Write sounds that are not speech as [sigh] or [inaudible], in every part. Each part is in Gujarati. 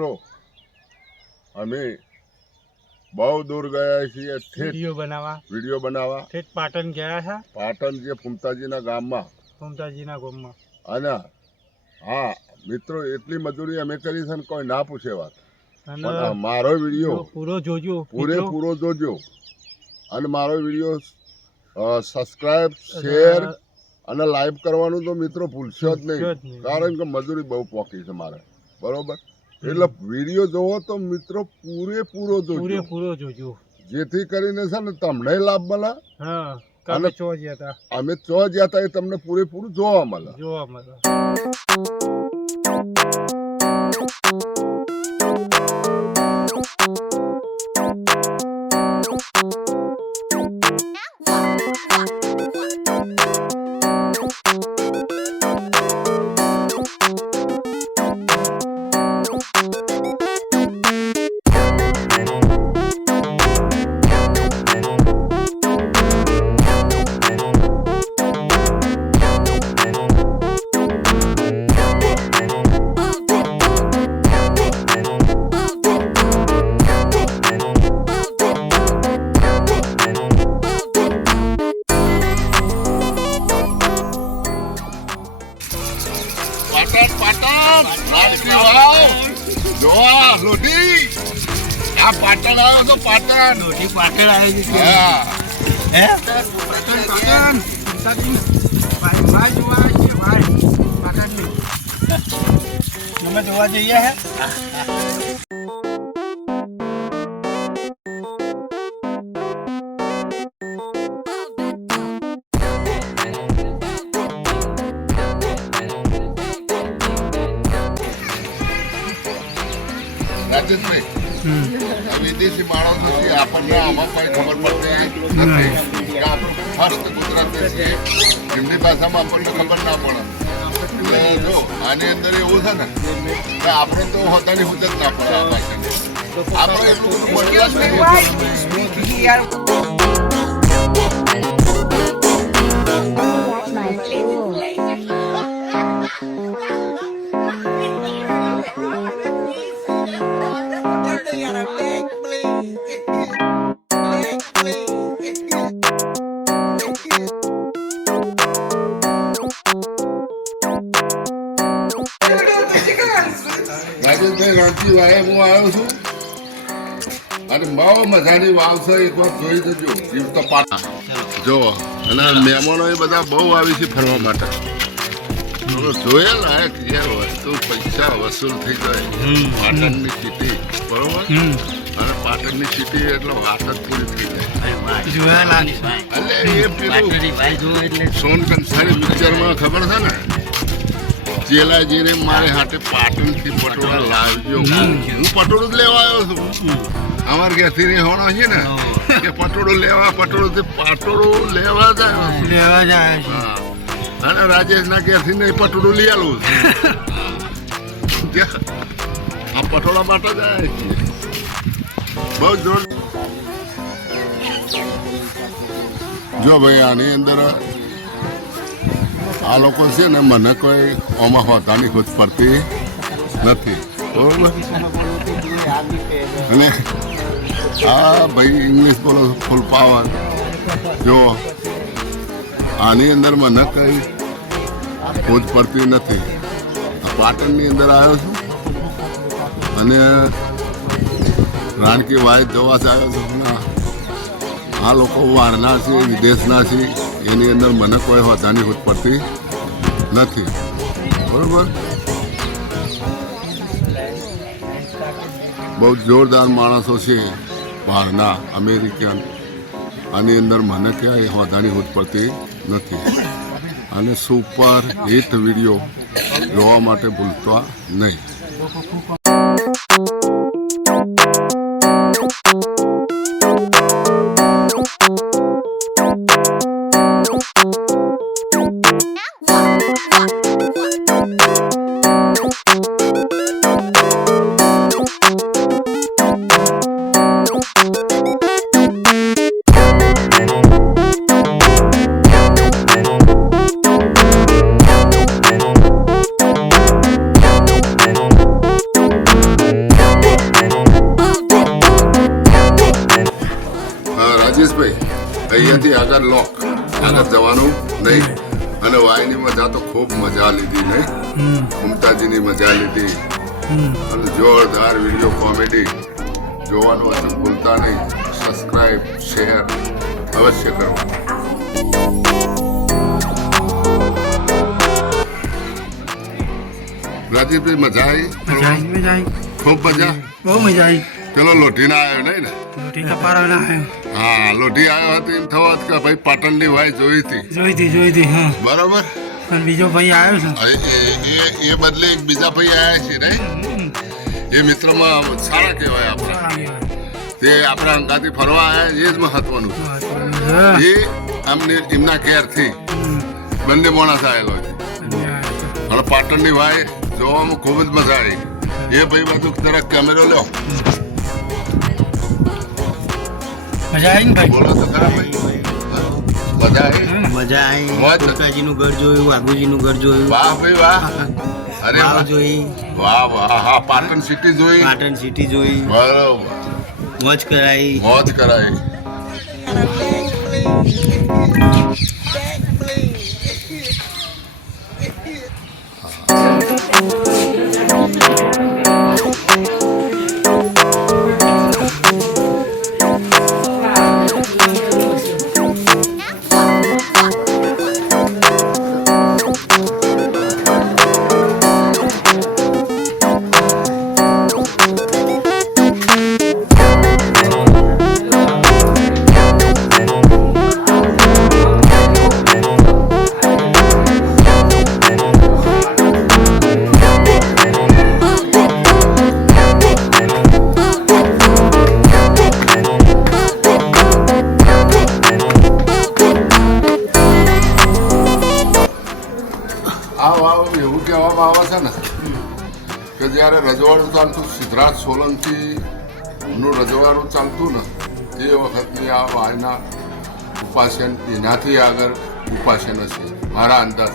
મિત્રો અમે બહુ દૂર ગયા છીએ વીડિયો બનાવવા. વીડિયો બનાવવા. ઠેઠ પાટણ ગયા છે પાટણ જે ફુમતાજીના ગામમાં. ફુમતાજીના ગામમાં. અને હા મિત્રો એટલી મજૂરી અમે કરી છે ને કોઈ ના પૂછે વાત. મારો વીડિયો પૂરો જોજો મિત્રો. પૂરેપૂરો જોજો. અને મારો વીડિયો સબસ્ક્રાઇબ શેર અને લાઈવ કરવાનું તો મિત્રો ભૂલશો જ નહીં. કારણ કે મજૂરી બહુ પોકી છે મારે. બરોબર? એટલે વીડિયો જોવો તો મિત્રો પૂરેપૂરો જોજો. પૂરેપૂરો જોજો. જેથી કરીને છે ને તમને લાભ મળે. કાલે ચો હતા. અમે ચો જ્યાં હતા એ તમને પૂરેપૂરું જોવા મળે. જોવા મળે. આવ્યો તો પાટણ. દોઢી પાટણ આવી છે. હા. હે? પાટણ પાટણ. ભાઈ ભાઈ જોવા છે ભાઈ. પાટણની. તમે જોવા જઈએ હે? વિદેશી માણસો નથી આપણને આમાં કોઈ ખબર પડતી નથી ફર્સ્ટ ગુજરાતી છીએ. એમની ભાષામાં આપણને ખબર ના પડે. એટલે જો આની અંદર એવું છે ને કે આપણે તો હોતાની હોત જ ના પડે આ ભાષાની. આપણે એટલું બધું બોલતા જ રાજેશભાઈ રાંચી હું આવ્યો છું. અને બહુ મજાની વાવ છે એક વાર જોઈ જજો જીવતો પાટા જો અને મહેમાનો એ બધા બહુ આવી છે ફરવા માટે. જોયે લાયક જે વસ્તુ પૈસા વસૂલ થઈ જાય. પાટણની સિટી બરોબર? અને પાટણની સિટી એટલે વાત જ પૂરી થઈ જાય. એટલે એ પેલું સોન કંસારી પિક્ચરમાં ખબર છે ને? ચેલાજીને મારે હાથે પાટણથી પટોળા લાવજો. હું પટોળું જ લેવા આવ્યો છું. અમાર ઘેરથી રહેવાનો છે ને? કે પટોળું લેવા પટોળું થી પટોળું લેવા જ આવ્યો લેવા જાય છે. હા. અને રાજેશના ઘેરથી નહીં પટોળું લઈ આવું આ પટોળા માટે જ આવ્યા છીએ. બહુ જોર જો ભાઈ આની અંદર આ લોકો છે ને મને કોઈ ઓમાં હોતાની ખુદ પડતી નથી. અને આ ભાઈ ઇંગ્લિશ બોલો ફૂલ પાવર જો, આની અંદર મને કઈ ખોજ પડતી નથી. પાટણની અંદર આવ્યો છું. અને રાણકી વાય જોવા જ આવ્યો છું આ લોકો વારના છે, વિદેશના છે. એની અંદર મને કોઈ હોદાની ખોજ પડતી નથી. બરોબર? બહુ જોરદાર માણસો છે બહારના અમેરિકન. આની અંદર મને ક્યાંય હોદાની હોદ પડતી નથી. અને સુપર હિટ વીડિયો જોવા માટે ભૂલતા નહીં. અહીંયાથી આગળ લોક. આગળ જવાનું નહીં. અને વાયની મજા તો ખૂબ મજા લીધી નહીં. મમતાજીની મજા લીધી. અને જોરદાર વીડિયો કોમેડી. જોવાનું હશે ભૂલતા નહીં. સબસ્ક્રાઈબ શેર અવશ્ય કરવાનું રાજીવભાઈ મજા આવી. ખૂબ મજા. બહુ મજા આવી. પેલો લોઢીના આવ્યો નહીં ને? રોટી કપારા ના આવ્યો હા લોઢી આવ્યો હતો એમ થવા કે ભાઈ પાટણની વાય જોઈ હતી. જોઈ હતી જોઈ હતી હા. બરોબર? પણ બીજો ભાઈ આવ્યો છે. એ બદલે એક બીજા ભાઈ આવ્યા છે નહીં? એ મિત્રમાં સારા કહેવાય આપણે. તે આપણા અંગાથી ફરવા આવ્યા એ જ મહત્વનું. એ અમને એમના કેરથી હમ. બંને માણસ આવેલો છે. અને પાટણની વાય જોવામાં ખૂબ જ મજા આવી. એ ભાઈ બધું તરફ કેમેરો લ્યો મજા આવી ને ભાઈ? બોલો તો ખરા ભાઈ? મજા આવી? મજા આવી. કોકાજીનું ઘર જોયું વાઘુજીનું ઘર જોયું. વાહ ભાઈ વાહ. [laughs] અરે વાહ. જોઈ. વાહ વાહ. હા પાટણ સિટી જોઈ. પાટણ સિટી જોઈ. બરોબર. મોજ કરાઈ. મોજ કરાઈ. ચાલતું સોલંકીનું સોલંકી રજવાડું ચાલતું ને એ વખતની આ વાયના ઉપાસન એનાથી આગળ ઉપાસન હશે. મારા અંદાજ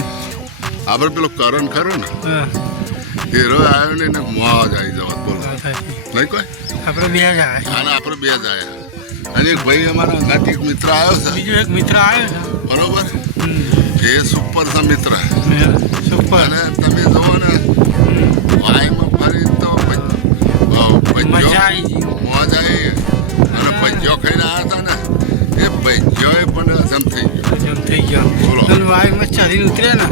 આપણે પેલો કરણ ખરો ને? હીરો આવ્યો ને એને મોજ આવી જવા બોલો. નહીં કોઈ? આપણે બે જ આવ્યા. અને આપણે બે જ આવ્યા. અને એક ભાઈ અમારા અંગાથી એક મિત્ર આવ્યો છે. બીજો એક મિત્ર આવ્યો છે. બરોબર? એ સુપર છે મિત્ર. સુપર. અને તમે જુઓ ને વાયમાં ફરી તો મજા આવી મોજ આવી અને ભજ્યો ખાઈને આવ્યા હતા ને એ ભજ્યો પણ હજમ થઈ ગયો. જેમ થઈ ગયો. વાઘમાં ઉતર્યા ને.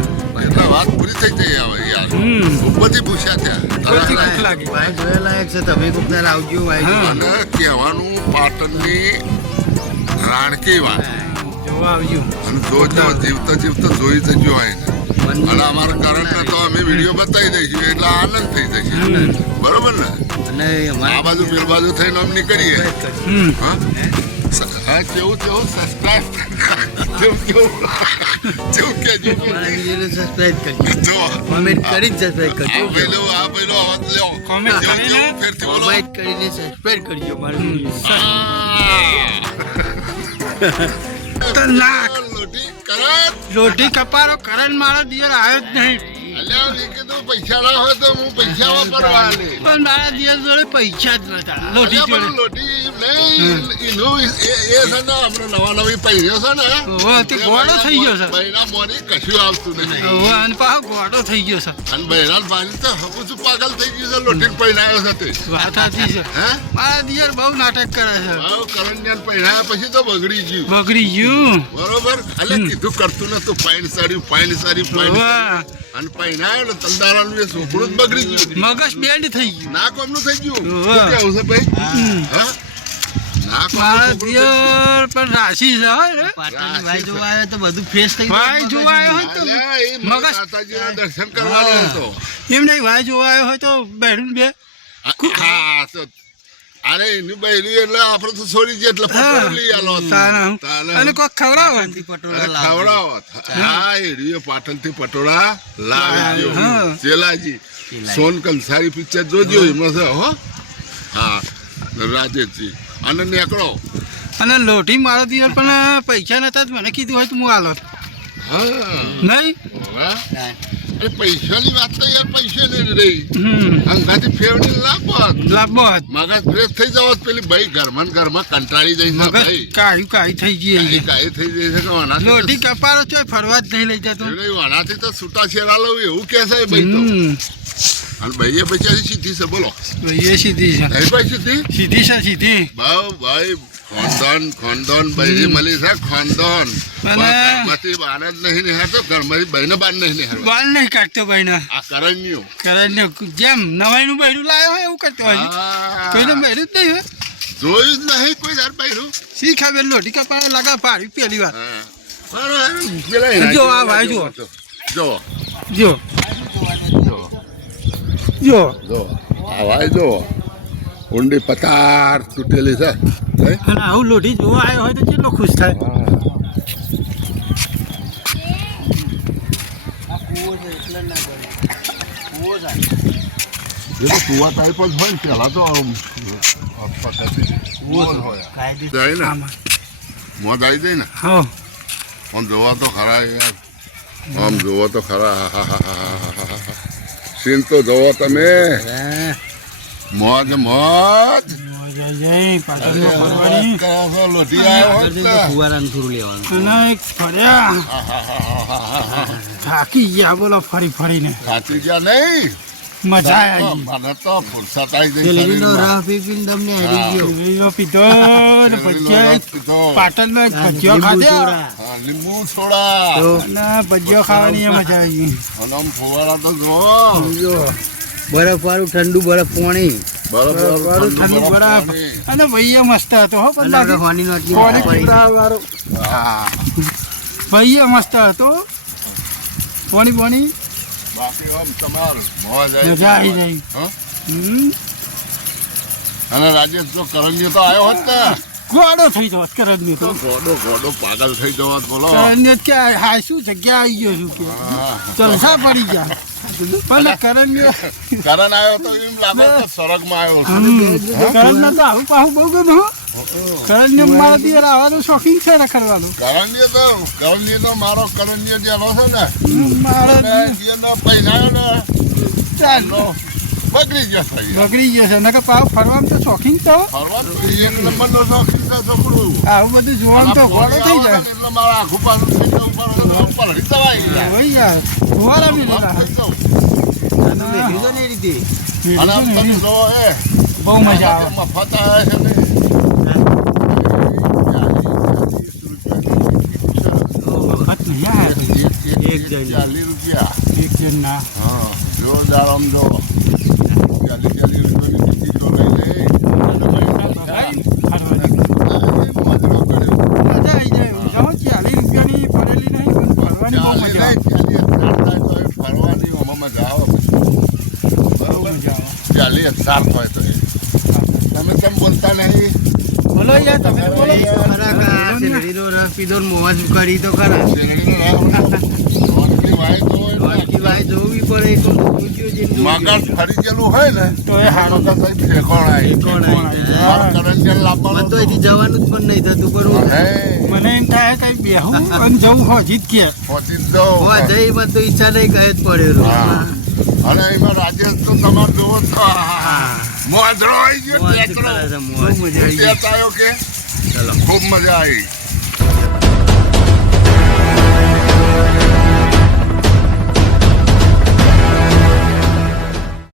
વાત પૂરી થઈ જઈ આવે યાર. હમ. પૂછ્યા ત્યાં. ઉપરથી તરત ભૂખ લાગી. ભાઈ જોયા લાયક છે તમે આવજો અને કહેવાનું પાટણની રાણકી વાત. જોવા આવજો. અને જોજો જીવતા જીવતા જોઈ જજો મનની અને અમારા કરંટને તો અમે વીડિયો બતાવી દઈશું એટલે આનંદ થઈ જશે. બરોબર ને? અને આ બાજુ પેલ બાજુ થઈને અમને નીકળીએ. હમ. હા? કેવું કેવું સબસ્ક્રાઇબ કેવું કેવું કેવું કેજો અમારા વિડીયોને સબસ્ક્રાઇબ કરજો. જો કોમેન્ટ કરી સબસ્ક્રાઇબ આ કરજો પેલો આ પેલો અવાજ લ્યો. Comment કેવું કરીને? ફેરથી બોલો. કોમેન્ટ કરીને સબસ્ક્રાઇબ કરજો મારા આ. [laughs] [laughs] તો લાખ. લોટી કરત રોટી કપારો કરન મારો દિયર આવ્યો જ નહીં. પૈસા ના હોય તો હું પૈસા વાપરવા પણ મારા દિયર જોડે પૈસા જ નતા. લોટી જોડે. લોટી નહીં, એ- એ છે ને આપણે નવા નવી પહેર્યો છે ને તે ગોળો થઈ ગયો છે. બૈરા મોની કશું આવતું નથી. હવે અને પાછો ગોડો થઈ ગયો છે. અને બૈરાન ભાઈ તો હપુચું પાગલ થઈ ગયું છે લોટીને પહેરાયો છે તે. વાત સાચી છે. હે? મારા દિયર બહુ નાટક કરે છે. આવ કરણ્યાને પહેરાયા પછી તો બગડી ગયું. બગડી ગયું. બરોબર? એટલે કીધું કરતું નતું પાણી સારી પાણી સારી પાણી અને પાણી પહેરાયો ને તલદારાનું એ છોકરું જ બગડી ગયું. મગજ બેન્ડ થઈ ગયું. ના કોમનું થઈ ગયું. કેવું છે ભાઈ. હા? આવ્યો આવ્યો એમ નહીં ભાઈ જોવા આવ્યો હોય તો બેઠું બે. અરે એની બહેરી એટલે આપણે તો છોડી એટલે પટોળો લઈ આલો. અને કોક ખવડાવો. પટોળા ખવડાવો. હા એરીએ પાટણથી પટોળા લાવી હા. ચેલાજી સોન કંસારી પિક્ચર જોજો એમાં છે હો. હા રાજેશજી. અને નીકળો. અને લોઢી મારો દિયર પણ પૈસા નતા મને કીધું હોય તો હું આલો. હા. નહીં? અરે પૈસાની વાત તો યાર પૈસા નહીં રહી હમ. અંગાથી ફેવડી લાંબો હાથ મગજ ફ્રેશ થઈ જવો પેલી ભાઈ. ઘરમાં ને ઘરમાં કંટાળી જઈ ના ભાઈ. કાયું કાઈ થઈ ગઈ કાઈ કાંઈ થઈ જઈ છે આનાથી તો- લોઢી કપારો છે ફરવા જ નહીં લઈ જતો. એવું નહીં, તો છૂટા છેડા લઉં એવું કે છે ભાઈ તો. અને ભાઈએ બચારી સીધી છે બોલો. ભાઈએ એ સીધી છે. ભાઈ સીધી? સીધી છે સીધી. ભાવ ભાઈ ખાનદાન ખાનદાન બૈરી મળી છે ખાનદાન ઘરમાંથી બહાર જ નહીં નિહાળતો ઘરમાંથી બહેને બહાર નહીં નિહાળવા બાન નહીં કાઢતો ભાઈ આ કરણ્યો. કરણ્યો જેમ નવાઈનું બહેરું લાયો હોય એવું કરતો હોય. કોઈને બહેરું જ નહીં હોય. જોયું જ નહીં કોઈ ધાર બૈરું. શી ખાવે લોઢી કપારો લગા પાડી પેલી વાર. જો આ ભાઈ જો. જો. જો. જો. જો. જો. આ ભાઈ જો ઊંડી પતાર તૂટેલી છે? અને આવું લોઢી જોવા આવ્યો હોય તો કેટલો ખુશ થાય. કુવા ટાઈપ જ હોય ને પેલા તો જાય ને? મોજ આવી જાય ને? હો. આમ જોવા તો ખરા યાર આમ જોવો તો ખરા. સીન તો જોવો તમે. મોજ મોજ. પાટણમાં. થાકી ગયા બોલો ફરી ફરીને સાચી ગયા નહીં મજા આવી તો ફુરસત આવી ગઈ તમને હેડી ગયો પીધો ને પીધો. પાટણનો ભજીયો લીંબુ ખાધ્યો લીંબુ સોડા ના ભજીયો ખાવાની મજા આવી ગઈ. ફુવારા તો જો બરફ વાળું ઠંડુ બરફ પાણી. અને ભૈયા મસ્ત હતો હો ભૈયા મસ્ત હતો. પોણી પોણી. બાકી આમ તમારું મોજ આવી જાય અને રાજેશ તો કરંજી તો આવ્યો હોત ને. ગોડો થઈ જવો કરજની તો. ગોડો ગોડો પાગલ થઈ જવાત બોલો. કરજને કે હા શું જગ્યા આવી ગયો છું કે. જલસા પડી ગયા. પણ કરણને કરણ આવ્યો તો એમ લાગે કે સ્વર્ગમાં આવ્યો છે. કરણને તો આવું પાહું બહુ ગમે હો. કરણને મારા શોખીન છે રખડવાનું કરણજી તો કરણજી તો મારો કરણજી જેલો છે ને. મારા જેનો પહેરાયો ને દિયર બગડી થઈ બગડી છે. નકર પાવ ફરવાનું તો શોખીન તો ફરવા એક નંબરનો શોખીન છે છોકરું. આવું બધું જોવાનું તો ઘોડો થઈ જાય. એટલે મારા આખું પાછું ઉપર ઉપર હળી ગયા. યાર. ફુવારા બી ને બહુ મજા આવે મફત છે ને. એક જણ. ચાલીસ રૂપિયા એક જણના હા જોરદાર આમ જો ચાલીસ ચાલીસ રૂપિયાની ટિકિટો લઈ લે ભાઈ, ફરવાની મજરો કર્યો. મજા આવી જાય જાઓ ચાલીસ રૂપિયાની પડેલી નહીં પણ ફરવાની બહુ ચાલીસ મજા આવે નહીં, ચાલીસ હજાર થાય તો એ ફરવાની ઓમાં મજા આવે પછી. બહુ બરોબર? મજા આવે ચાલીસ હજાર થાય તો એ. તમે કેમ બોલતા નહીં બોલો યાર તમે તો બોલો ખરા ખરા ને મોજ કરી તો ખરા. જોવી પડે તો મગજ ફરી ગયેલું હોય ને તો એ હારું તો કઈ ફેંકોણાય. મને તો અહીંથી જવાનું જ પણ નહીં થતું હું મને એમ થાય કઈ બેહું અને જવું હોય જીત કે. જ જાઓ. જઈ મને તો ઈચ્છા નહીં કહે જ પડેલો હા. અને એમાં રાજેશ તો તમારે જોવો મોજરો આવી ગયો ટેકરો. છે મોજ. આવી કે ચલો. ખૂબ મજા આવી.